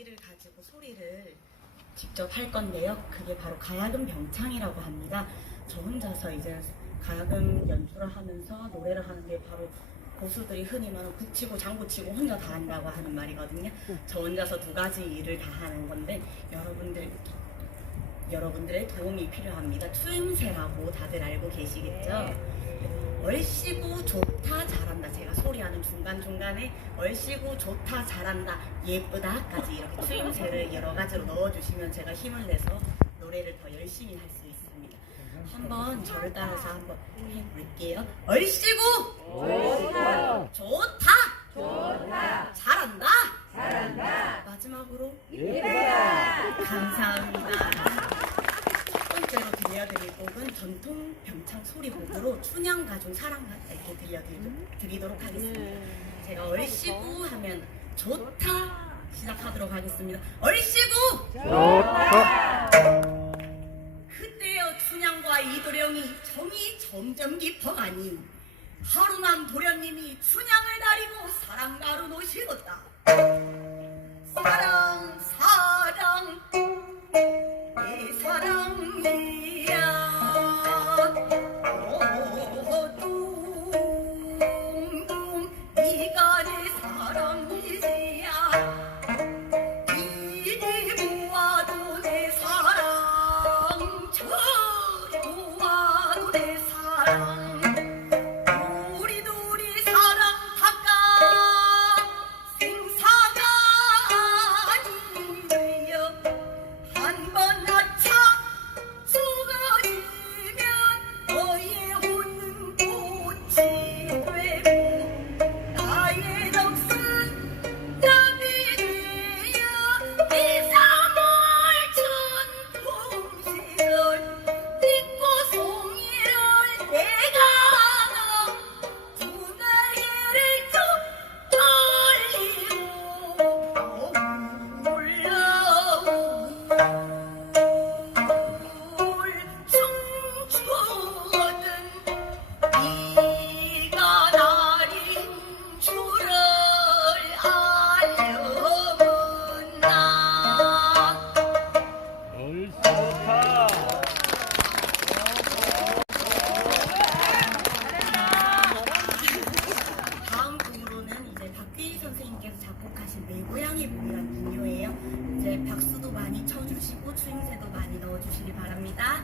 악기를 가지고 소리를 직접 할 건데요. 그게 바로 가야금 병창이라고 합니다. 저 혼자서 이제 가야금 연주를 하면서 노래를 하는 게 바로 고수들이 흔히 말하는 북치고 장구치고 혼자 다 한다고 하는 말이거든요. 저 혼자서 두 가지 일을 다 하는 건데 여러분들 여러분들의 도움이 필요합니다. 추임새라고 다들 알고 계시겠죠? 얼씨구 좋다 잘한다 제가 소리하는 중간중간에 얼씨구 좋다 잘한다 예쁘다까지 이렇게 추임새를 여러 가지로 넣어주시면 제가 힘을 내서 노래를 더 열심히 할 수 있습니다. 한번 저를 따라서 한번 해볼게요. 얼씨구 좋다. 좋다 잘한다 마지막으로 예쁘다. 감사합니다. 첫 번째로 들려드릴 곡은 전통 병창 소리곡으로 춘향 가족 사랑가 이렇게 들려드리도록 하겠습니다. 제가 얼씨구 하면 좋다 시작하도록 하겠습니다. 얼씨구 좋다. 그때여 춘향과 이도령이 정이 점점 깊어가니 하루만 도련님이 춘향을 다리고 사랑 나누노시었다. 사랑 사랑 작곡하신 내 고향의 봄이란 분요예요. 이제 박수도 많이 쳐주시고 추임새도 많이 넣어주시기 바랍니다.